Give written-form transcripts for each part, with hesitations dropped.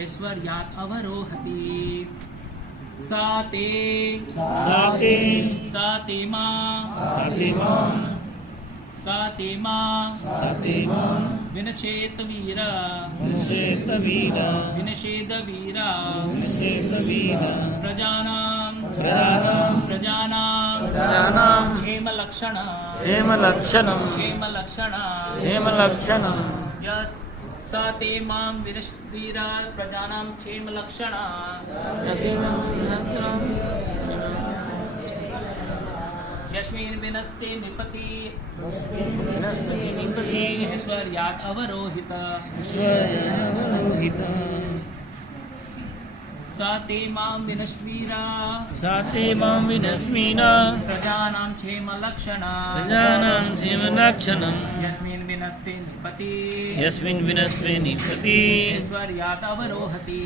ऐश्वर्यात् अवरोहति साते मां विनशेत वीरा प्रजानां क्षेमलक्षणं यस् सा ते मां वीरा प्रजानां क्षेमलक्षणा यस्मिन् विनस्ते निपति ऐश्वर्यात् अवरोहित सा ते मां विनश्वीरा प्रजानां क्षेमलक्षणा यस्मिन् विनस्ते निपति ऐश्वर्यात् अवरोहति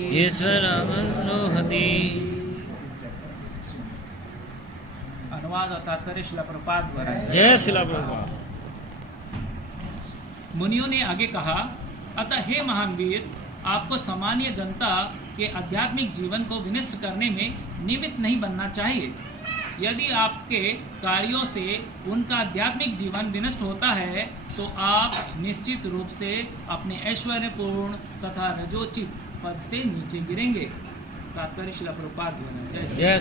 अनुवाद और तात्पर्य शिला प्रभुपाद द्वारा। जय शिला प्रभुपाद। मुनियों ने आगे कहा, अतः हे महान वीर, आपको सामान्य जनता के आध्यात्मिक जीवन को विनष्ट करने में निमित्त नहीं बनना चाहिए। यदि आपके कार्यों से उनका आध्यात्मिक जीवन विनष्ट होता है तो आप निश्चित रूप से अपने ऐश्वर्यपूर्ण तथा रजोचित पद से नीचे गिरेंगे। तात्पर्य शिला प्रभुपाद द्वारा। जय।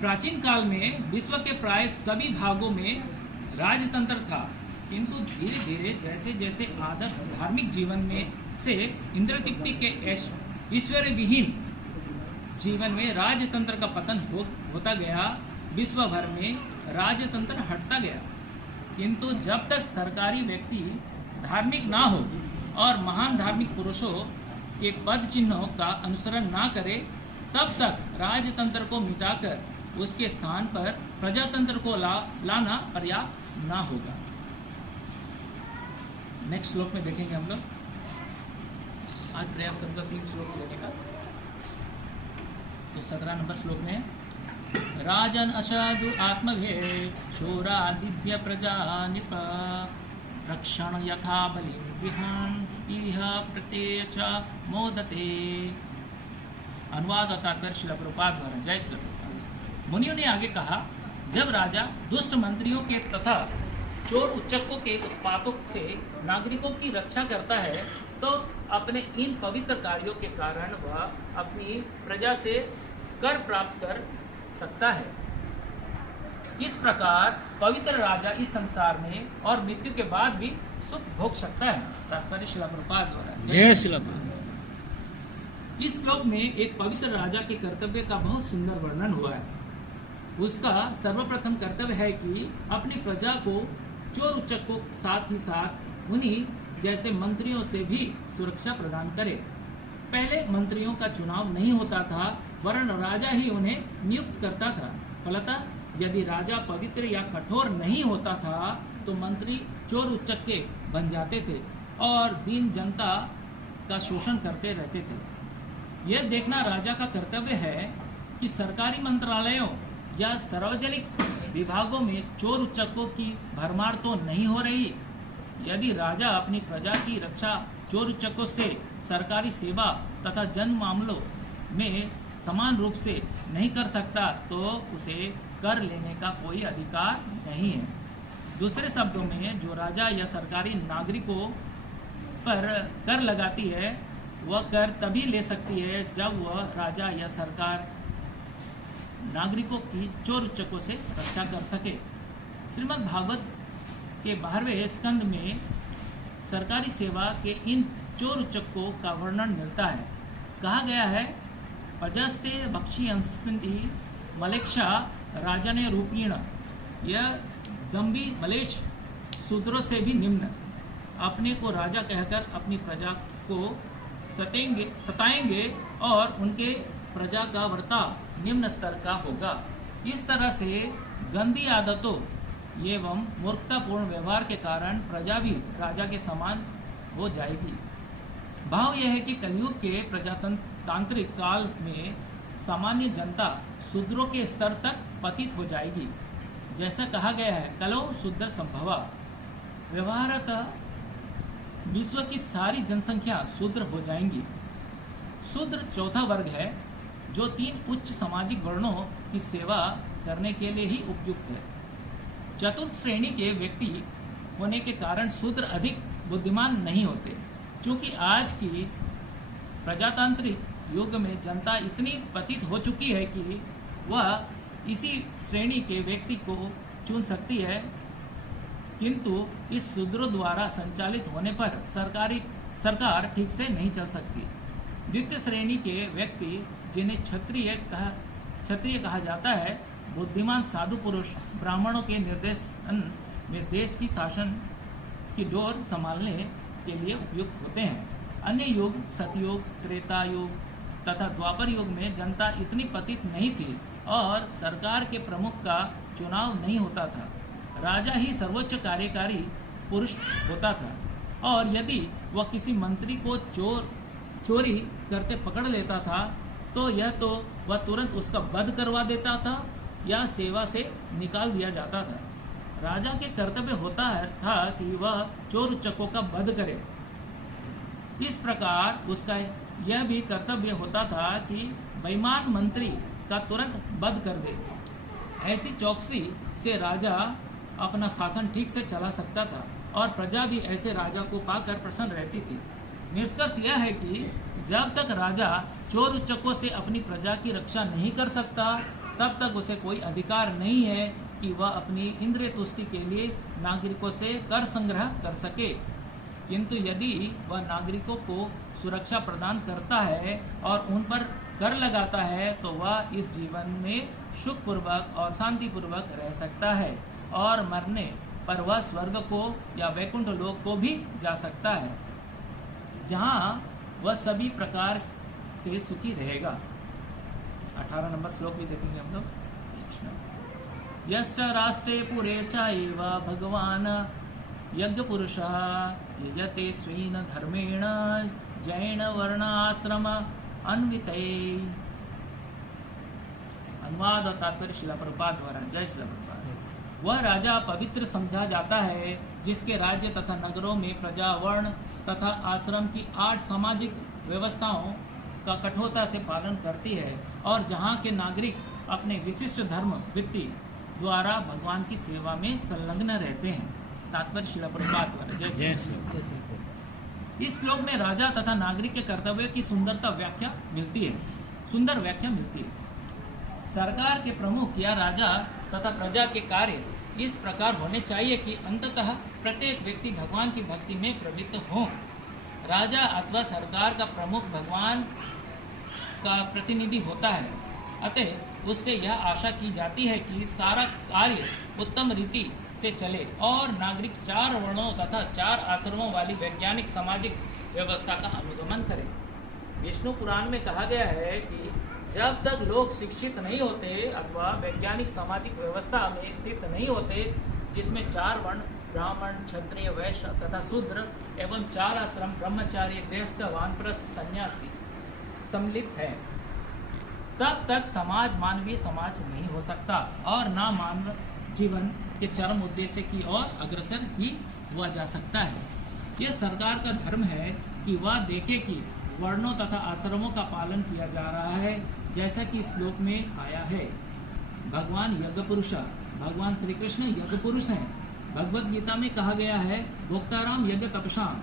प्राचीन काल में विश्व के प्राय सभी भागों में राजतंत्र था, किंतु धीरे धीरे जैसे जैसे आदर्श धार्मिक जीवन में से इंद्रदीप्ति के ईश्वर विहीन जीवन में राजतंत्र का पतन होता गया, विश्व भर में राजतंत्र हटता गया। किंतु जब तक सरकारी व्यक्ति धार्मिक ना हो और महान धार्मिक पुरुषों के पद चिन्हों का अनुसरण ना करे, तब तक राजतंत्र को मिटाकर उसके स्थान पर प्रजातंत्र को लाना पर्याप्त ना होगा। नेक्स्ट श्लोक में देखेंगे हम लोग। आज प्रयास करूंगा 3 श्लोक लेने का। तो 17 नंबर श्लोक में, राजन असाधु आत्मभे शोरा दिव्य प्रजा निप रक्षण यथा बलि विहान इह प्रत्यय मोदते। अनुवाद और तात्पर्य शिला प्रभुपाद द्वारा। जय श्री प्रभुपाद। मुनियों ने आगे कहा, जब राजा दुष्ट मंत्रियों के तथा चोर उच्चकों के उत्पातों से नागरिकों की रक्षा करता है तो अपने इन पवित्र कार्यों के कारण वह अपनी प्रजा से कर प्राप्त कर सकता है। इस प्रकार पवित्र राजा इस संसार में और मृत्यु के बाद भी सुख भोग सकता है। तात्पर्य शिला प्रभुपाद द्वारा। जय शिला प्रभुपाद। इस श्लोक में एक पवित्र राजा के कर्तव्य का बहुत सुंदर वर्णन हुआ है। उसका सर्वप्रथम कर्तव्य है कि अपनी प्रजा को चोर उच्चकों के साथ ही साथ उन्हीं जैसे मंत्रियों से भी सुरक्षा प्रदान करे। पहले मंत्रियों का चुनाव नहीं होता था, वरन राजा ही उन्हें नियुक्त करता था। फलतः यदि राजा पवित्र या कठोर नहीं होता था तो मंत्री चोर उच्चक्के बन जाते थे और दीन जनता का शोषण करते रहते थे। यह देखना राजा का कर्तव्य है कि सरकारी मंत्रालयों या सार्वजनिक विभागों में चोर उच्चकों की भरमार तो नहीं हो रही। यदि राजा अपनी प्रजा की रक्षा चोर उच्चकों से सरकारी सेवा तथा जन मामलों में समान रूप से नहीं कर सकता तो उसे कर लेने का कोई अधिकार नहीं है। दूसरे शब्दों में, जो राजा या सरकारी नागरिकों पर कर लगाती है वह कर तभी ले सकती है जब वह राजा या सरकार नागरिकों की चोर उच्चकों से रक्षा कर सके। श्रीमद् भागवत के 12वें स्कंद में सरकारी सेवा के इन चोर उच्चकों का वर्णन मिलता है। कहा गया है, प्रजस्ते बक्षियंस्ति मलेक्षा राजने रूपीण, यह दम्भी मलेच्छ शूद्रों से भी निम्न अपने को राजा कहकर अपनी प्रजा को सताएंगे और उनके प्रजा का वर्ताव निम्न स्तर का होगा। इस तरह से गंदी आदतों एवं मूर्खतापूर्ण व्यवहार के कारण प्रजा भी राजा के समान हो जाएगी। भाव यह है कि कलयुग के प्रजातांत्रिक काल में सामान्य जनता शूद्रों के स्तर तक पतित हो जाएगी। जैसा कहा गया है, कलो शूद्र संभवा, व्यवहारतः विश्व की सारी जनसंख्या शूद्र हो जाएंगी। शूद्र चौथा वर्ग है जो 3 उच्च सामाजिक वर्णों की सेवा करने के लिए ही उपयुक्त है। चतुर्थ श्रेणी के व्यक्ति होने के कारण शूद्र अधिक बुद्धिमान नहीं होते। क्योंकि आज की प्रजातांत्रिक युग में जनता इतनी पतित हो चुकी है कि वह इसी श्रेणी के व्यक्ति को चुन सकती है, किंतु इस शूद्रों द्वारा संचालित होने पर सरकार ठीक से नहीं चल सकती। द्वितीय श्रेणी के व्यक्ति, जिन्हें क्षत्रिय कहा जाता है, बुद्धिमान साधु पुरुष ब्राह्मणों के निर्देशन में देश की शासन की डोर संभालने के लिए उपयुक्त होते हैं। अन्य युग, सतयुग, त्रेता युग तथा द्वापर युग में जनता इतनी पतित नहीं थी और सरकार के प्रमुख का चुनाव नहीं होता था। राजा ही सर्वोच्च कार्यकारी पुरुष होता था और यदि वह किसी मंत्री को चोरी करते पकड़ लेता था तो वह तुरंत उसका वध करवा देता था या सेवा से निकाल दिया जाता था। राजा के कर्तव्य था कि वह चोर उच्चकों का वध करे। इस प्रकार उसका यह भी कर्तव्य होता था कि बेईमान मंत्री का तुरंत वध कर दे। ऐसी चौकसी से राजा अपना शासन ठीक से चला सकता था और प्रजा भी ऐसे राजा को पाकर प्रसन्न रहती थी। निष्कर्ष यह है कि जब तक राजा चोर उच्चकों से अपनी प्रजा की रक्षा नहीं कर सकता तब तक उसे कोई अधिकार नहीं है कि वह अपनी इंद्रिय तुष्टि के लिए नागरिकों से कर संग्रह कर सके। किंतु यदि वह नागरिकों को सुरक्षा प्रदान करता है और उन पर कर लगाता है तो वह इस जीवन में सुखपूर्वक और शांतिपूर्वक रह सकता है और मरने पर वह स्वर्ग को या वैकुंठ लोक को भी जा सकता है, जहाँ वह सभी प्रकार से सुखी रहेगा। 18 नंबर श्लोक भी देखेंगे हम लोग। यश्च राष्ट्रे पुरे चैव भगवान यज्ञ पुरुषः यजते स्वेन धर्मेण जैन वर्णाश्रम अन्वितै। अनुवाद और तात्पर्य शिला प्रभुपाद द्वारा। जय शिला प्रभुपाद। वह राजा पवित्र समझा जाता है जिसके राज्य तथा नगरों में प्रजा वर्ण तथा आश्रम की 8 सामाजिक व्यवस्थाओं का कठोरता से पालन करती है और जहाँ के नागरिक अपने विशिष्ट धर्म वृत्ति द्वारा भगवान की सेवा में संलग्न रहते हैं। तात्पर्य शिला प्रभुपाद द्वारा। जय इस श्लोक में राजा तथा नागरिक के कर्तव्य की सुंदर व्याख्या मिलती है। सरकार के प्रमुख या राजा तथा प्रजा के कार्य इस प्रकार होने चाहिए कि अंततः प्रत्येक व्यक्ति भगवान की भक्ति में प्रवृत्त हो। राजा अथवा सरकार का प्रमुख भगवान का प्रतिनिधि होता है, अतः उससे यह आशा की जाती है कि सारा कार्य उत्तम रीति से चले और नागरिक 4 वर्णों तथा 4 आश्रमों वाली वैज्ञानिक सामाजिक व्यवस्था का अनुगमन करें। विष्णु पुराण में कहा गया है कि जब तक लोग शिक्षित नहीं होते अथवा वैज्ञानिक सामाजिक व्यवस्था में स्थित नहीं होते जिसमें 4 वर्ण ब्राह्मण, क्षत्रिय, वैश्य तथा शूद्र एवं 4 आश्रम ब्रह्मचारी, गृहस्थ, वानप्रस्थ, सन्यासी सम्मिलित है, तब तक समाज मानवीय समाज नहीं हो सकता और ना मानव जीवन के चरम उद्देश्य की ओर अग्रसर ही हुआ जा सकता है। यह सरकार का धर्म है कि वह देखे कि वर्णों तथा आश्रमों का पालन किया जा रहा है, जैसा कि श्लोक में आया है। भगवान यज्ञ पुरुषा, भगवान श्री कृष्ण यज्ञ पुरुष हैं। भगवत गीता में कहा गया है, भोक्ताराम यज्ञ तपसाम,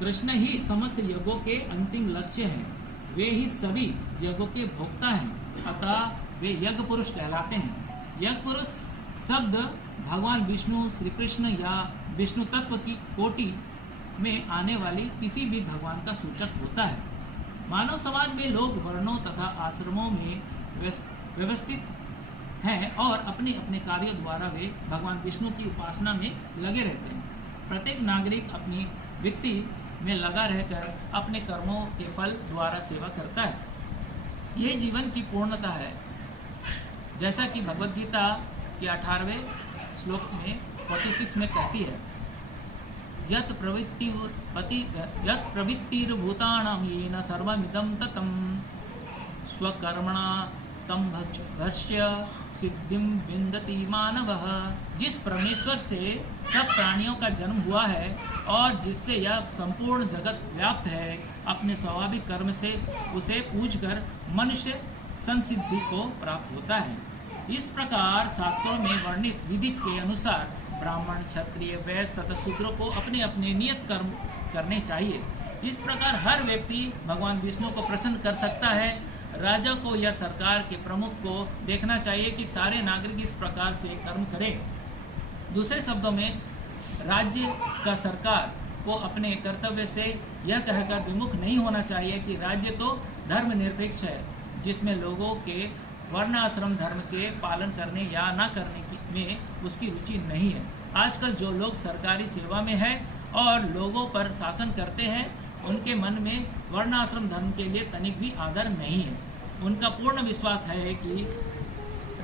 कृष्ण ही समस्त यज्ञों के अंतिम लक्ष्य हैं, वे ही सभी यज्ञों के भोक्ता हैं, अतः वे यज्ञ पुरुष कहलाते हैं। यज्ञ पुरुष शब्द भगवान विष्णु, श्री कृष्ण या विष्णु तत्व की कोटि में आने वाली किसी भी भगवान का सूचक होता है। मानव समाज में लोग वर्णों तथा आश्रमों में व्यवस्थित हैं और अपने अपने कार्यों द्वारा वे भगवान विष्णु की उपासना में लगे रहते हैं। प्रत्येक नागरिक अपनी व्यक्ति में लगा रहकर अपने कर्मों के फल द्वारा सेवा करता है। यह जीवन की पूर्णता है, जैसा कि भगवत गीता के 18वें श्लोक में 46 में कहती है, यत् प्रवृत्तिर्भूतानां येन सर्वमिदं ततं स्वकर्मणा तम भक्ष्य सिद्धिं विन्दति मानवः। जिस परमेश्वर से सब प्राणियों का जन्म हुआ है और जिससे यह संपूर्ण जगत व्याप्त है, अपने स्वाभाविक कर्म से उसे पूजकर मनुष्य संसिद्धि को प्राप्त होता है। इस प्रकार शास्त्रों में वर्णित विधि के अनुसार ब्राह्मण, क्षत्रिय, वैश्य तथा शूद्रों को अपने अपने नियत कर्म करने चाहिए। इस प्रकार हर व्यक्ति भगवान विष्णु को प्रसन्न कर सकता है। राजा को या सरकार के प्रमुख को देखना चाहिए कि सारे नागरिक इस प्रकार से कर्म करें। दूसरे शब्दों में, राज्य का सरकार को अपने कर्तव्य से यह कहकर विमुख नहीं होना चाहिए कि राज्य तो धर्मनिरपेक्ष है, जिसमें लोगों के वर्णाश्रम धर्म के पालन करने या न करने में उसकी रुचि नहीं है। आजकल जो लोग सरकारी सेवा में हैं और लोगों पर शासन करते हैं, उनके मन में वर्णाश्रम धर्म के लिए तनिक भी आदर नहीं है। उनका पूर्ण विश्वास है कि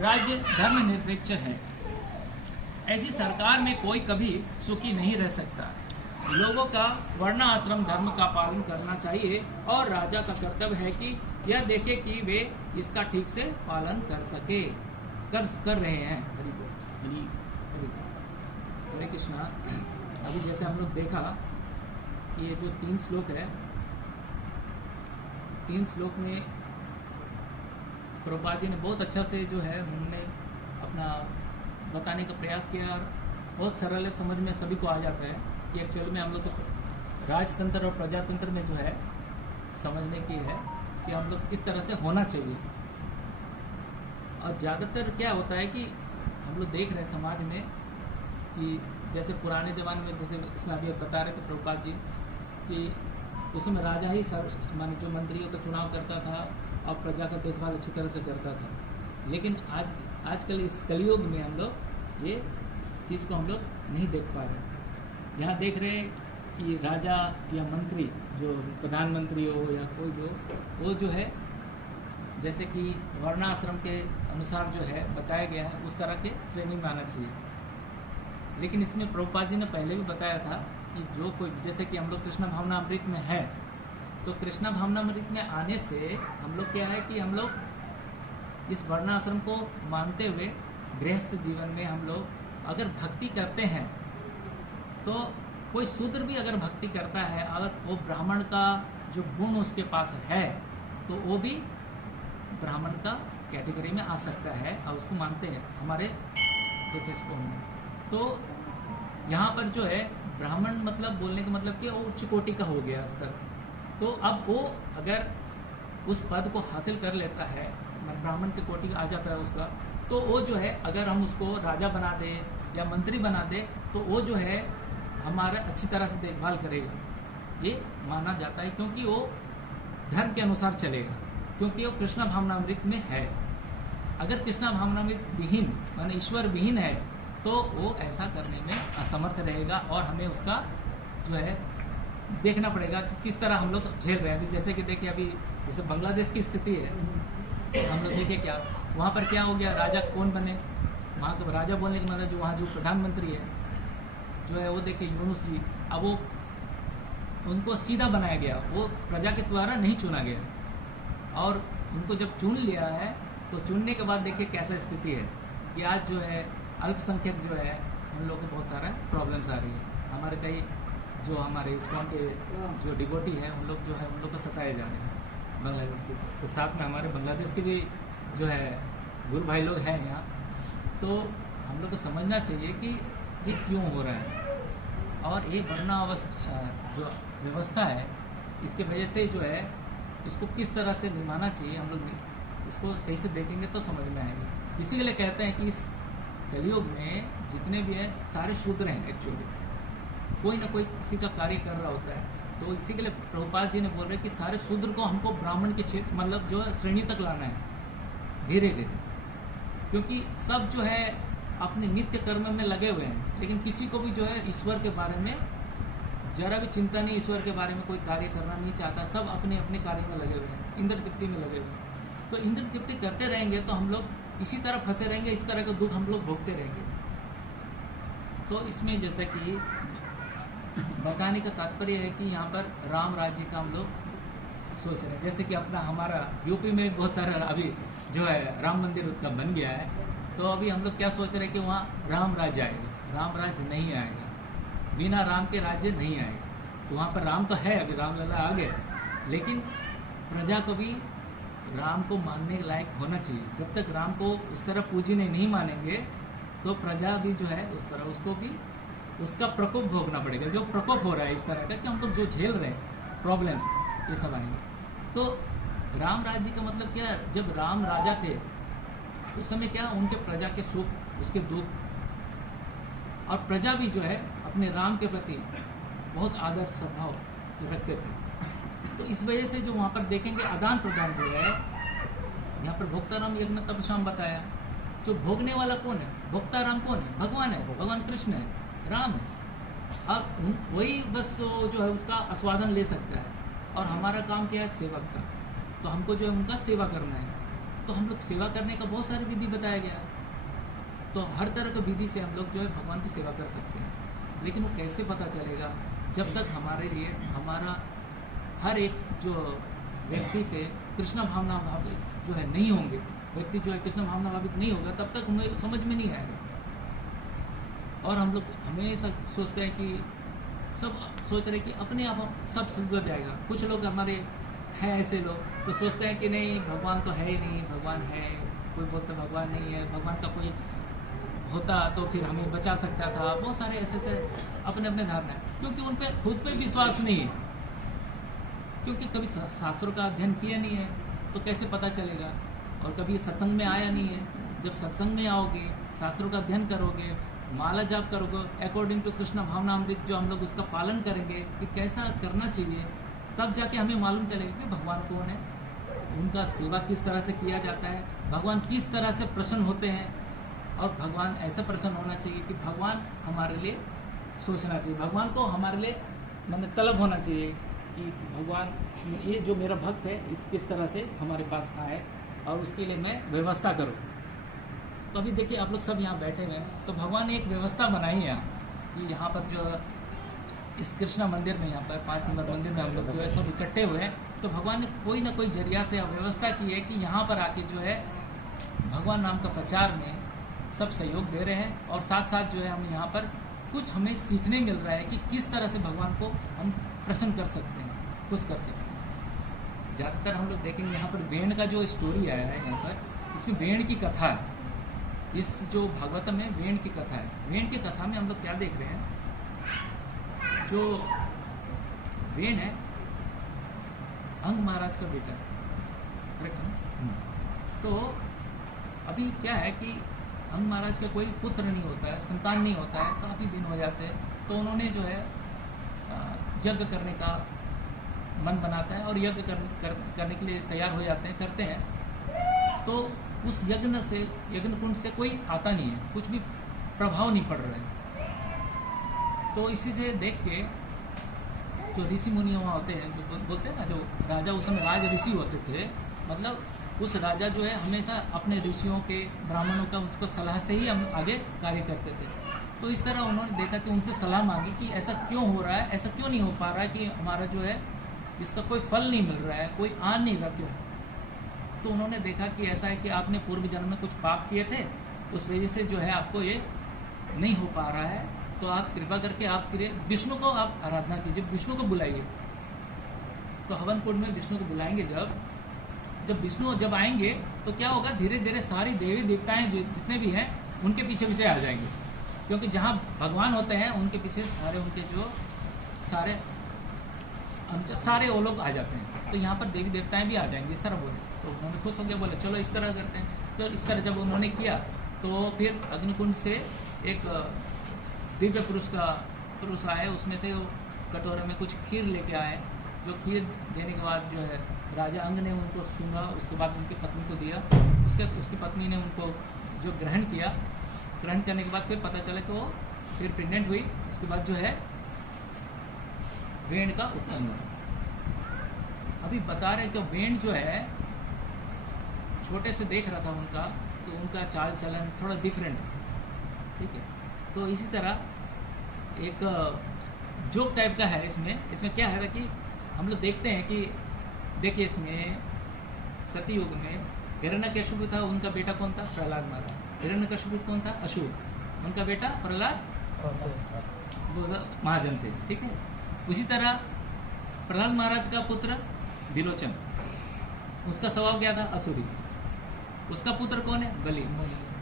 राज्य धर्मनिरपेक्ष है। ऐसी सरकार में कोई कभी सुखी नहीं रह सकता। लोगों का वर्णाश्रम धर्म का पालन करना चाहिए और राजा का कर्तव्य है कि यह देखे कि वे इसका ठीक से पालन कर रहे हैं। हरे कृष्णा। अभी जैसे हम लोग देखा कि ये जो 3 श्लोक है, 3 श्लोक में प्रभुपाद जी ने बहुत अच्छा से जो है उन्होंने अपना बताने का प्रयास किया और बहुत सरल समझ में सभी को आ जाता है कि एक्चुअली में हम लोग को राजतंत्र और प्रजातंत्र में जो है समझने की है कि हम लोग किस तरह से होना चाहिए। और ज़्यादातर क्या होता है कि हम लोग देख रहे हैं समाज में कि जैसे पुराने ज़माने में, जैसे इसमें अभी बता रहे थे प्रभुपाद जी कि उसमें राजा ही माने जो मंत्रियों का चुनाव करता था और प्रजा का देखभाल अच्छी तरह से करता था। लेकिन आजकल इस कलयुग में हम लोग ये चीज़ को हम लोग नहीं देख पा रहे। यहाँ देख रहे हैं कि राजा या मंत्री, जो प्रधानमंत्री हो या कोई भी हो, वो जो है जैसे कि वर्णाश्रम के अनुसार जो है बताया गया है उस तरह के श्रेणी में आना चाहिए। लेकिन इसमें प्रभुपाद जी ने पहले भी बताया था कि जो कोई, जैसे कि हम लोग कृष्ण भावनामृत में है, तो कृष्ण भावनामृत में आने से हम लोग क्या है कि हम लोग इस वर्णाश्रम को मानते हुए गृहस्थ जीवन में हम लोग अगर भक्ति करते हैं, तो कोई शूद्र भी अगर भक्ति करता है, अगर वो ब्राह्मण का जो गुण उसके पास है, तो वो भी ब्राह्मण का कैटेगरी में आ सकता है और उसको मानते हैं हमारे जैसे इसको। तो यहाँ पर जो है ब्राह्मण मतलब बोलने का मतलब कि वो उच्च कोटि का हो गया स्तर। तो अब वो अगर उस पद को हासिल कर लेता है, ब्राह्मण के कोटि आ जाता है उसका, तो वो जो है अगर हम उसको राजा बना दे या मंत्री बना दे, तो वो जो है हमारा अच्छी तरह से देखभाल करेगा, ये माना जाता है, क्योंकि वो धर्म के अनुसार चलेगा, क्योंकि वो कृष्ण भावनामृत में है। अगर कृष्ण भावनामृत विहीन माने ईश्वर विहीन है, तो वो ऐसा करने में असमर्थ रहेगा और हमें उसका जो है देखना पड़ेगा कि किस तरह हम लोग झेल रहे हैं। अभी जैसे कि देखिए, अभी जैसे बांग्लादेश की स्थिति है, हम लोग देखे क्या वहाँ पर क्या हो गया, राजा कौन बने, वहाँ का राजा बोलने का मतलब जो वहाँ जो प्रधानमंत्री है जो है वो देखे यूनुस जी, अब वो उनको सीधा बनाया गया, वो प्रजा के द्वारा नहीं चुना गया। और उनको जब चुन लिया है तो चुनने के बाद देखिए कैसा स्थिति है कि आज जो है अल्पसंख्यक जो है उन लोगों को बहुत सारा प्रॉब्लम्स आ रही है। हमारे कई जो हमारे इस्कॉन के जो डिवोटी हैं उन लोग जो है उन लोग को सताए जा रहे हैं बांग्लादेश के, तो साथ में हमारे बांग्लादेश के भी जो है गुरु भाई लोग हैं यहाँ। तो हम लोग को समझना चाहिए कि ये क्यों हो रहा है और ये वरना अवस्था जो व्यवस्था है इसके वजह से जो है इसको किस तरह से निभाना चाहिए, हम लोग उसको सही से देखेंगे तो समझ में आएगा। इसी के लिए कहते हैं कि इस कलयुग में जितने भी हैं सारे शूद्र हैं एक्चुअली, कोई ना कोई किसी का कार्य कर रहा होता है। तो इसी के लिए प्रभुपाद जी ने बोल रहे कि सारे शूद्र को हमको ब्राह्मण के क्षेत्र मतलब जो है श्रेणी तक लाना है धीरे धीरे, क्योंकि सब जो है अपने नित्य कर्म में लगे हुए हैं, लेकिन किसी को भी जो है ईश्वर के बारे में जरा भी चिंता नहीं, ईश्वर के बारे में कोई कार्य करना नहीं चाहता, सब अपने अपने कार्य में लगे हुए हैं, इंद्र तृप्ति में लगे हुए हैं। तो इंद्र तृप्ति करते रहेंगे तो हम लोग इसी तरह फंसे रहेंगे, इस तरह का दुख हम लोग भोगते रहेंगे। तो इसमें जैसे कि बताने का तात्पर्य है कि यहाँ पर राम राज्य का हम लोग सोच रहे हैं, जैसे कि अपना हमारा यूपी में बहुत सारा अभी जो है राम मंदिर का बन गया है, तो अभी हम लोग क्या सोच रहे हैं कि वहाँ राम राज्य आएगा, राम राज्य नहीं आएगा, बिना राम के राज्य नहीं आएगा। तो वहाँ पर राम तो है, अभी रामलला आ गए, लेकिन प्रजा को भी राम को मानने लायक होना चाहिए। जब तक राम को उस तरह पूजने नहीं मानेंगे तो प्रजा भी जो है उस तरह उसको भी उसका प्रकोप भोगना पड़ेगा, जो प्रकोप हो रहा है इस तरह का कि हम लोग जो झेल रहे हैं प्रॉब्लम्स ये सब आएंगे। तो राम राज्य का मतलब क्या, जब राम राजा थे उस समय क्या उनके प्रजा के सुख उसके दुख, और प्रजा भी जो है अपने राम के प्रति बहुत आदर सद्भाव रखते थे। तो इस वजह से जो वहाँ पर देखेंगे आदान प्रदान जो है, यहाँ पर भोक्ताराम यज्ञ तपस्याम बताया, जो भोगने वाला कौन है, भोक्ताराम कौन है, भगवान है, भगवान कृष्ण है, राम है। अब वही बस जो है उसका आस्वादन ले सकता है, और हमारा काम क्या है सेवक का, तो हमको जो है उनका सेवा करना है। तो हम लोग सेवा करने का बहुत सारी विधि बताया गया, तो हर तरह का विधि से हम लोग जो है भगवान की सेवा कर सकते हैं। लेकिन वो कैसे पता चलेगा, जब तक हमारे लिए हमारा हर एक जो व्यक्ति के कृष्ण भावना भावित जो है नहीं होंगे, व्यक्ति जो है कृष्ण भावना भावित नहीं होगा, तब तक हमें समझ में नहीं आएगा। और हम लोग हमेशा सोचते हैं कि सब सोच रहे कि अपने आप सब सुधर जाएगा। कुछ लोग हमारे हैं ऐसे लोग तो सोचते हैं कि नहीं भगवान तो है ही नहीं, भगवान है, कोई बोलता भगवान नहीं है, भगवान का कोई होता तो फिर हमें बचा सकता था। बहुत सारे ऐसे अपने अपने धारणा है, क्योंकि उन पर खुद पे विश्वास नहीं है, क्योंकि कभी शास्त्रों का अध्ययन किया नहीं है तो कैसे पता चलेगा, और कभी सत्संग में आया नहीं है। जब सत्संग में आओगे, शास्त्रों का अध्ययन करोगे, माला जाप करोगे, अकॉर्डिंग टू कृष्ण भावनामृत जो हम लोग उसका पालन करेंगे कि कैसा करना चाहिए, तब जाके हमें मालूम चलेगा कि भगवान कौन है, उनका सेवा किस तरह से किया जाता है, भगवान किस तरह से प्रसन्न होते हैं। और भगवान ऐसा प्रसन्न होना चाहिए कि भगवान हमारे लिए सोचना चाहिए, भगवान को हमारे लिए मतलब तलब होना चाहिए कि भगवान ये जो मेरा भक्त है इस किस तरह से हमारे पास आए और उसके लिए मैं व्यवस्था करूँ। तो अभी देखिए आप लोग सब यहाँ बैठे हुए हैं, तो भगवान ने एक व्यवस्था बनाई है कि यहाँ पर जो इस कृष्णा मंदिर में, यहाँ पर 5 नंबर मंदिर में हम लोग जो है सब इकट्ठे हुए हैं। तो भगवान ने कोई ना कोई जरिया से व्यवस्था की है कि यहाँ पर आके जो है भगवान नाम का प्रचार में सब सहयोग दे रहे हैं, और साथ साथ जो है हम यहाँ पर कुछ हमें सीखने मिल रहा है कि किस तरह से भगवान को हम प्रसन्न कर सकते हैं, खुश कर सकते हैं। ज़्यादातर हम लोग देखेंगे यहाँ पर भेड़ का जो स्टोरी आया है, यहाँ पर इसमें भेड़ की कथा है, इस जो भागवतम में भेड़ की कथा है। भेड़ की कथा में हम लोग क्या देख रहे हैं, जो भेड़ है अंग महाराज का बेटा, करेक्ट है। तो अभी क्या है कि अंग महाराज का कोई पुत्र नहीं होता है, संतान नहीं होता है, काफ़ी दिन हो जाते हैं। तो उन्होंने जो है यज्ञ करने का मन बनाता है और यज्ञ करने के लिए तैयार हो जाते हैं, करते हैं। तो उस यज्ञ कुंड से कोई आता नहीं है, कुछ भी प्रभाव नहीं पड़ रहा है। तो इसी से देख के जो ऋषि मुनि वहाँ होते हैं, जो बोलते हैं ना, जो राजा उस समय राज ऋषि होते थे, मतलब उस राजा जो है हमेशा अपने ऋषियों के ब्राह्मणों का उसको सलाह से ही हम आगे कार्य करते थे। तो इस तरह उन्होंने देखा कि उनसे सलाह मांगी कि ऐसा क्यों हो रहा है, ऐसा क्यों नहीं हो पा रहा है कि हमारा जो है इसका कोई फल नहीं मिल रहा है, कोई आन नहीं रहा, क्यों? तो उन्होंने देखा कि ऐसा है कि आपने पूर्व जन्म में कुछ पाप किए थे, उस वजह से जो है आपको ये नहीं हो पा रहा है। तो आप कृपा करके आप विष्णु को आप आराधना कीजिए, विष्णु को बुलाइए। तो हवन कुंड में विष्णु को बुलाएंगे, जब विष्णु जब आएंगे तो क्या होगा, धीरे धीरे सारी देवी देवताएं जो जितने भी हैं उनके पीछे पीछे आ जाएंगे, क्योंकि जहाँ भगवान होते हैं उनके पीछे सारे उनके जो सारे वो लोग आ जाते हैं। तो यहाँ पर देवी देवताएं भी आ जाएंगे, इस तरह बोले। तो उन्होंने खुश हो गया, बोले चलो इस तरह करते हैं। तो इस तरह जब उन्होंने किया तो फिर अग्निकुंड से एक दिव्य पुरुष आए, उसमें से वो कटोरे में कुछ खीर लेके आए। जो खीर देने के बाद जो है राजा अंग ने उनको सूंघा, उसके बाद उनकी पत्नी को दिया। उसकी पत्नी ने उनको जो ग्रहण किया, ग्रहण करने के बाद फिर पता चला कि वो फिर प्रेग्नेंट हुई। उसके बाद जो है वेण का उत्पन्न हुआ। अभी बता रहे कि वेण जो है छोटे से देख रहा था उनका, तो उनका चाल चलन थोड़ा डिफरेंट है, ठीक है। तो इसी तरह एक जोक टाइप का है इसमें क्या है कि हम लोग देखते हैं कि देखिए इसमें सतयुग में हिरण्यकशिपु था, उनका बेटा कौन था? प्रहलाद महाराज। हिरण्यकशिपु कौन था? असुर। उनका बेटा प्रहलाद महाजन थे, ठीक है। उसी तरह प्रहलाद महाराज का पुत्र विलोचन, उसका स्वभाव क्या था? असुरी। उसका पुत्र कौन है? बलि।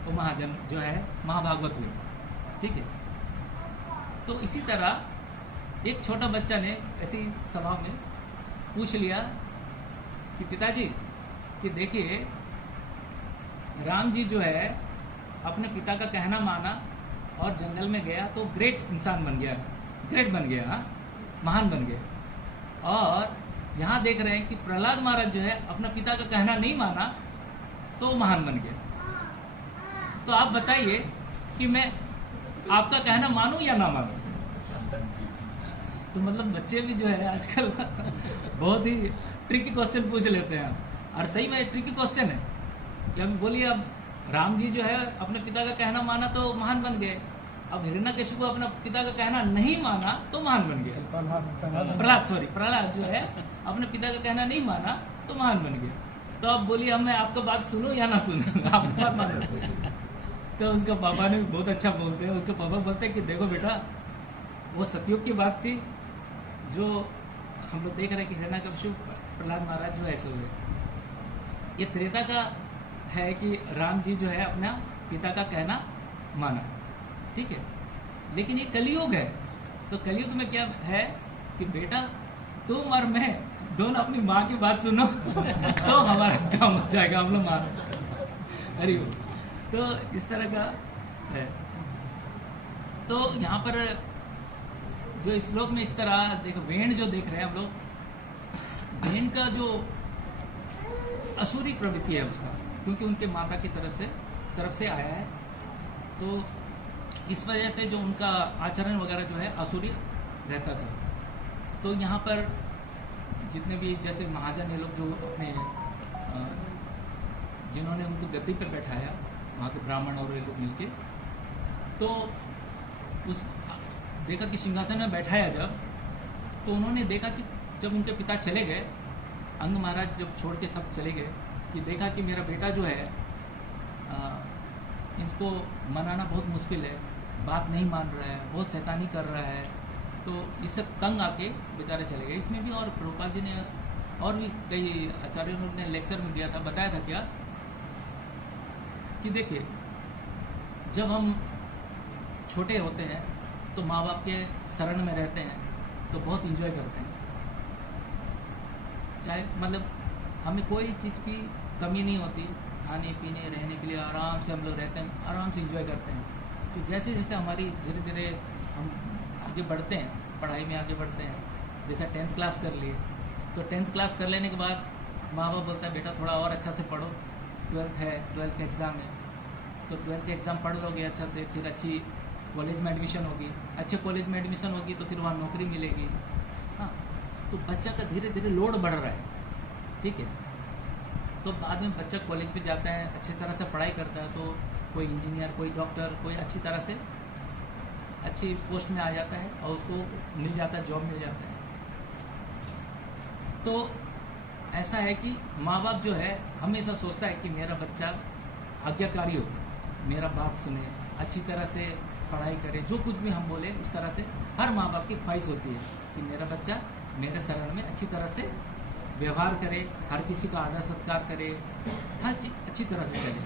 वो महाजन जो है महाभागवत हुए, ठीक है। तो इसी तरह एक छोटा बच्चा ने ऐसी सभा में पूछ लिया कि पिताजी कि देखिए राम जी जो है अपने पिता का कहना माना और जंगल में गया तो ग्रेट इंसान बन गया, ग्रेट बन गया, हाँ, महान बन गया। और यहाँ देख रहे हैं कि प्रहलाद महाराज जो है अपना पिता का कहना नहीं माना तो महान बन गया। तो आप बताइए कि मैं आपका कहना मानूं या ना मानूं? तो मतलब बच्चे भी जो है आजकल बहुत ही ट्रिकी क्वेश्चन पूछ लेते हैं, और सही में ट्रिकी क्वेश्चन है कि अभी बोलिए अब राम जी जो है अपने पिता का कहना माना तो महान बन गए, अब हिरण्यकशिपु अपना पिता का कहना नहीं माना तो महान बन गया। प्रहलाद जो है अपने पिता का कहना नहीं माना तो महान बन गया। तो अब बोलिए अब मैं आपका बात सुनूं या ना सुनूं? आपकी बात मानो। तो उसका पापा ने बहुत अच्छा बोलते हैं, उसके पापा बोलते हैं कि देखो बेटा वो सतयुग की बात थी, जो हम लोग देख रहे हैं कि हिरण्यकशिपु प्रहलाद महाराज जो ऐसे हुए। ये त्रेता का है कि राम जी जो है अपना पिता का कहना माना, ठीक है। लेकिन ये कलयुग है, तो कलयुग में क्या है कि बेटा तुम और मैं दोनों अपनी माँ की बात सुनो तो हमारा काम हो जाएगा, हम लोग मान। अरे तो इस तरह का है। तो यहाँ पर जो इस श्लोक में इस तरह देखो वेण जो देख रहे हैं हम लोग, वेण का जो असुरी प्रवृत्ति है उसका, क्योंकि उनके माता की तरफ से आया है, तो इस वजह से जो उनका आचरण वगैरह जो है असुरी रहता था। तो यहाँ पर जितने भी जैसे महाजन ये लोग जो अपने जिन्होंने उनको गद्दी पर बैठाया, वहाँ के ब्राह्मण और ये लोग मिलके, तो उस देखा कि सिंहासन में बैठाया जब, तो उन्होंने देखा कि जब उनके पिता चले गए, अंग महाराज जब छोड़ के सब चले गए, कि देखा कि मेरा बेटा जो है इनको मनाना बहुत मुश्किल है, बात नहीं मान रहा है, बहुत शैतानी कर रहा है। तो इससे तंग आके बेचारे चले गए। इसमें भी और प्रभुपाद जी ने और भी कई आचार्यों ने लेक्चर में दिया था, बताया था क्या कि देखिए जब हम छोटे होते हैं तो माँ बाप के शरण में रहते हैं तो बहुत इंजॉय करते हैं, चाहे मतलब हमें कोई चीज़ की कमी नहीं होती, खाने पीने रहने के लिए आराम से हम लोग रहते हैं, आराम से इंजॉय करते हैं। तो जैसे जैसे हमारी धीरे धीरे हम आगे बढ़ते हैं, पढ़ाई में आगे बढ़ते हैं, जैसे 10th क्लास कर लिए, तो 10th क्लास कर लेने के बाद माँ बाप बोलता है बेटा थोड़ा और अच्छा से पढ़ो, 12th है, 12th का एग्ज़ाम है, तो 12th का एग्ज़ाम पढ़ लोगे अच्छा से, फिर अच्छी कॉलेज में एडमिशन होगी, अच्छे कॉलेज में एडमिशन होगी तो फिर वहाँ नौकरी मिलेगी। हाँ, तो बच्चा का धीरे धीरे लोड बढ़ रहा है, ठीक है। तो बाद में बच्चा कॉलेज पे जाता है, अच्छी तरह से पढ़ाई करता है, तो कोई इंजीनियर, कोई डॉक्टर, कोई अच्छी तरह से अच्छी पोस्ट में आ जाता है और उसको मिल जाता है, जॉब मिल जाता है। तो ऐसा है कि माँ बाप जो है हमेशा सोचता है कि मेरा बच्चा आज्ञाकारी हो, मेरा बात सुने, अच्छी तरह से पढ़ाई करे, जो कुछ भी हम बोले इस तरह से हर माँ बाप की ख्वाहिश होती है कि मेरा बच्चा मेरे शरण में अच्छी तरह से व्यवहार करे, हर किसी का आदर सत्कार करे, हर चीज़ अच्छी तरह से चले।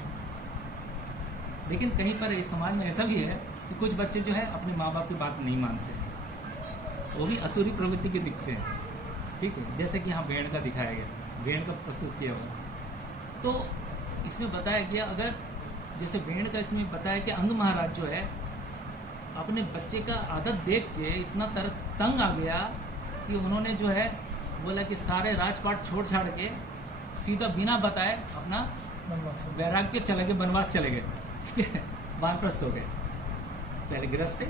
लेकिन कहीं पर इस समाज में ऐसा भी है कि कुछ बच्चे जो है अपने माँ बाप की बात नहीं मानते, वो भी असुरी प्रवृत्ति के दिखते हैं। ठीक है, जैसे कि यहाँ भेड़ का दिखाया गया, भेड़ का प्रस्तुत किया हुआ। तो इसमें बताया गया, अगर जैसे भेड़ का इसमें बताया कि अंग महाराज जो है अपने बच्चे का आदत देख के इतना तंग आ गया कि उन्होंने जो है बोला कि सारे राजपाट छोड़ छाड़ के सीधा बिना बताए अपना वैराग्य चले गए, वनवास चले गए। ठीक है, वानप्रस्थ हो गए। पहले गृहस्थ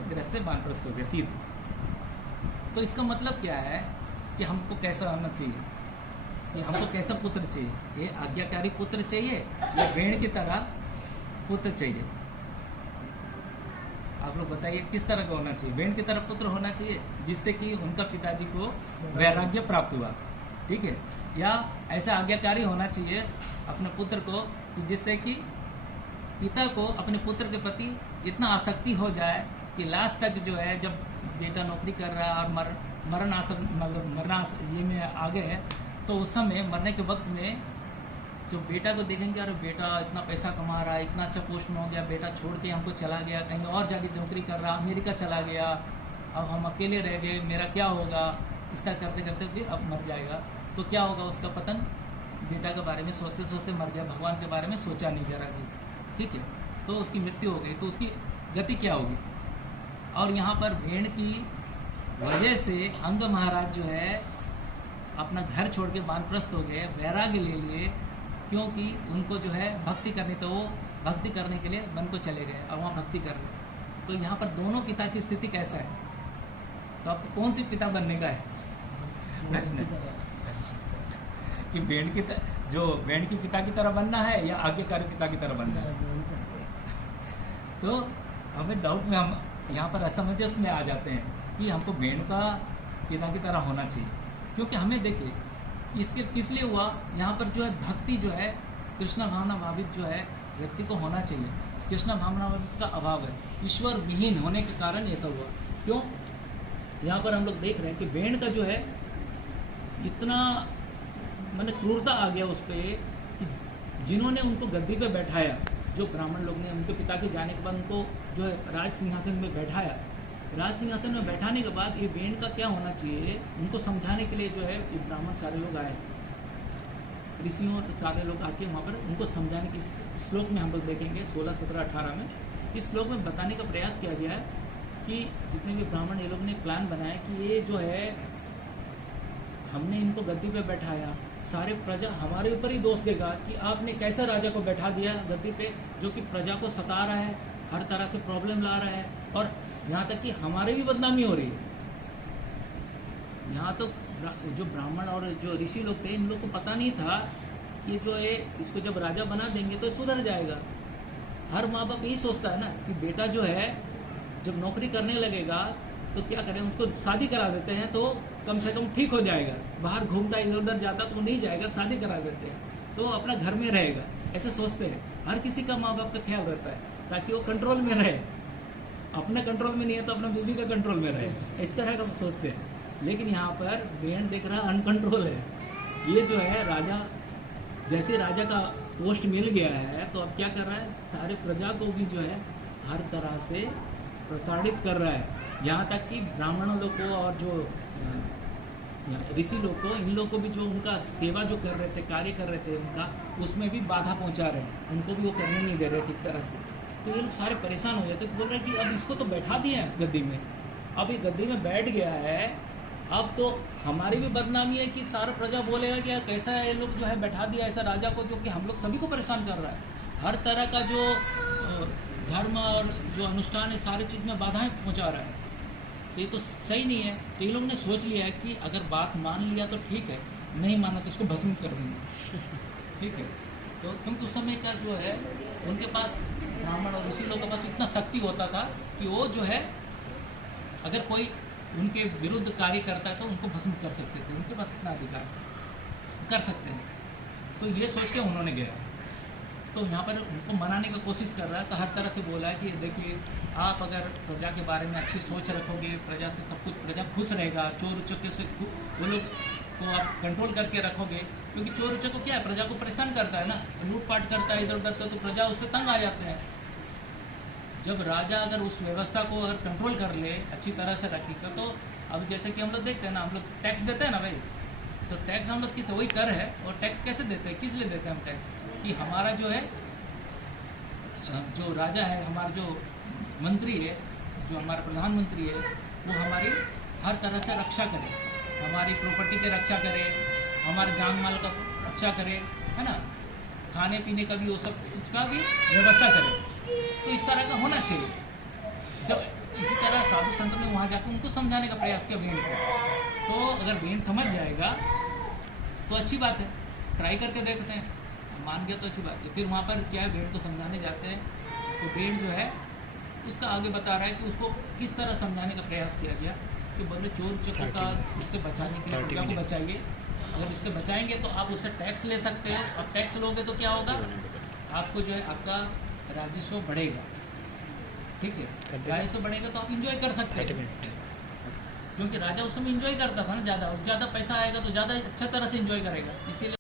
वानप्रस्थ हो गए सीधे। तो इसका मतलब क्या है कि हमको कैसा होना चाहिए, कि हमको कैसा पुत्र चाहिए? ये आज्ञाकारी पुत्र चाहिए या भेड़ की तरह पुत्र चाहिए? आप लोग बताइए किस तरह का होना चाहिए? भेड़ की तरह पुत्र होना चाहिए जिससे कि उनका पिताजी को वैराग्य प्राप्त हुआ, ठीक है, या ऐसा आज्ञाकारी होना चाहिए अपने पुत्र को कि जिससे कि पिता को अपने पुत्र के प्रति इतना आसक्ति हो जाए कि लास्ट तक जो है, जब बेटा नौकरी कर रहा है और मरना ये में आ गए, तो उस समय मरने के वक्त में जो बेटा को देखेंगे, अरे बेटा इतना पैसा कमा रहा है, इतना अच्छा पोस्ट में हो गया, बेटा छोड़ के हमको चला गया, कहीं और जाके नौकरी कर रहा, अमेरिका चला गया, अब हम अकेले रह गए, मेरा क्या होगा? इस तरह करते करते फिर अब मर जाएगा, तो क्या होगा? उसका पतन बेटा के बारे में सोचते सोचते मर गया, भगवान के बारे में सोचा नहीं जरा भी, ठीक है, तो उसकी मृत्यु हो गई, तो उसकी गति क्या होगी? और यहाँ पर भेड़ की वजह से अंग महाराज जो है अपना घर छोड़ के वानप्रस्थ हो गए, वैराग्य ले लिए, क्योंकि उनको जो है भक्ति करनी, तो वो भक्ति करने के लिए वन को चले गए और वहाँ भक्ति कर रहे। तो यहाँ पर दोनों पिता की स्थिति कैसा है? तो आपको कौन सी पिता बनने का है प्रश्न कि भेड़ की पिता की तरह बनना है या आज्ञाकारी पिता की तरह बनना है? तो हमें डाउट में हम यहाँ पर असमंजस में आ जाते हैं कि हमको भेड़ का पिता की तरह होना चाहिए, क्योंकि हमें देखिए इसके किस लिए हुआ, यहाँ पर जो है भक्ति जो है कृष्ण भावना भावित जो है व्यक्ति को होना चाहिए। कृष्ण भावना भावित का अभाव है, ईश्वर विहीन होने के कारण ऐसा हुआ। क्यों? यहाँ पर हम लोग देख रहे हैं कि भेड़ का जो है इतना मैंने क्रूरता आ गया उस पर कि जिन्होंने उनको गद्दी पे बैठाया, जो ब्राह्मण लोग ने उनके पिता के जाने के बाद उनको जो है राज सिंहासन में बैठाया, राज सिंहासन में बैठाने के बाद ये भेड़ का क्या होना चाहिए, उनको समझाने के लिए जो है ये ब्राह्मण सारे लोग आए, ऋषियों सारे लोग आके वहाँ पर उनको समझाने की, श्लोक में हम लोग देखेंगे 16, 17, 18 में इस श्लोक में बताने का प्रयास किया गया है कि जितने भी ब्राह्मण ये लोग ने प्लान बनाया कि ये जो है हमने इनको गद्दी पे बैठाया, सारे प्रजा हमारे ऊपर ही दोष देगा कि आपने कैसा राजा को बैठा दिया गद्दी पे जो कि प्रजा को सता रहा है, हर तरह से प्रॉब्लम ला रहा है, और यहाँ तक कि हमारे भी बदनामी हो रही है। यहाँ तो जो ब्राह्मण और जो ऋषि लोग थे, इन लोग को पता नहीं था कि जो है इसको जब राजा बना देंगे तो सुधर जाएगा। हर माँ बाप यही सोचता है ना कि बेटा जो है जब नौकरी करने लगेगा तो क्या करें, उसको शादी करा देते हैं तो कम से कम ठीक हो जाएगा, बाहर घूमता इधर उधर जाता तो नहीं जाएगा, शादी करा देते हैं तो अपना घर में रहेगा, ऐसे सोचते हैं। हर किसी का माँ बाप का ख्याल रहता है ताकि वो कंट्रोल में रहे, अपने कंट्रोल में नहीं है तो अपना बीवी का कंट्रोल में रहे, इस तरह का सोचते हैं। लेकिन यहाँ पर भेड़ देख रहा अनकंट्रोल है, ये जो है राजा, जैसे राजा का पोस्ट मिल गया है तो अब क्या कर रहा है, सारे प्रजा को भी जो है हर तरह से प्रताड़ित कर रहा है। यहाँ तक कि ब्राह्मणों लोग को और जो ऋषि लोग को, इन लोग को भी जो उनका सेवा जो कर रहे थे, कार्य कर रहे थे उनका, उसमें भी बाधा पहुँचा रहे हैं, उनको भी वो करने नहीं दे रहे ठीक तरह से। तो ये लोग सारे परेशान हो जाते, बोल रहे हैं कि अब इसको तो बैठा दिए हैं गद्दी में, अब ये गद्दी में बैठ गया है, अब तो हमारी भी बदनामी है कि सारा प्रजा बोलेगा कि यार कैसा है ये लोग जो है बैठा दिया ऐसा राजा को जो कि हम लोग सभी को परेशान कर रहा है, हर तरह का जो धर्म और जो अनुष्ठान है सारी चीज़ में बाधाएं पहुंचा रहा है। तो ये तो सही नहीं है। तो ये लोग ने सोच लिया है कि अगर बात मान लिया तो ठीक है, नहीं माना तो इसको भस्म कर देंगे। ठीक है। तो क्योंकि उस समय का जो है उनके पास ब्राह्मण और ऋषि लोगों के पास इतना शक्ति होता था कि वो जो है अगर कोई उनके विरुद्ध कार्य करता है तो उनको भस्म कर सकते थे, उनके पास इतना अधिकार कर सकते हैं। तो ये सोच के उन्होंने गया, तो यहाँ पर उनको मनाने की कोशिश कर रहा है, तो हर तरह से बोला है कि देखिए आप अगर प्रजा के बारे में अच्छी सोच रखोगे, प्रजा से सब कुछ, प्रजा खुश रहेगा, चोर उचक्के से वो लोग को आप कंट्रोल करके रखोगे, क्योंकि चोर उचक्को क्या है, प्रजा को परेशान करता है ना, लूटपाट करता है, इधर उधर का, तो प्रजा उससे तंग आ जाते हैं। जब राजा अगर उस व्यवस्था को अगर कंट्रोल कर ले, अच्छी तरह से रखेगा, तो अब जैसे कि हम लोग देखते हैं ना, हम लोग टैक्स देते हैं ना भाई, तो टैक्स हम लोग किस वही कर है, और टैक्स कैसे देते हैं, किस लिए देते हैं हम टैक्स, कि हमारा जो है जो राजा है, हमारा जो मंत्री है, जो हमारा प्रधानमंत्री है, वो हमारी हर तरह से रक्षा करे, हमारी प्रॉपर्टी की रक्षा करे, हमारे जान माल का रक्षा करे, है ना, खाने पीने का भी वो सब चीज़ का भी व्यवस्था करे। तो इस तरह का होना चाहिए। जब इसी तरह साधु संत ने वहाँ जाकर उनको समझाने का प्रयास किया भेड़ को, तो अगर भेड़ समझ जाएगा तो अच्छी बात है, ट्राई करके देखते हैं, मान गया तो अच्छी बात है। फिर वहाँ पर क्या है, भेड़ को समझाने जाते हैं, तो भेड़ जो है उसका आगे बता रहा है कि उसको किस तरह समझाने का प्रयास किया गया कि बोले चोर चक्कर का उससे बचाने के लिए प्रजा को बचाइए, अगर उससे बचाएंगे तो आप उससे टैक्स ले सकते हो, अब टैक्स लोगे तो क्या होगा, आपको जो है आपका राजस्व बढ़ेगा, ठीक है, राजस्व बढ़ेगा तो आप इंजॉय कर सकते हैं, क्योंकि राजा उस समय इंजॉय करता था ना, ज़्यादा पैसा आएगा तो ज़्यादा अच्छा तरह से इंजॉय करेगा, इसीलिए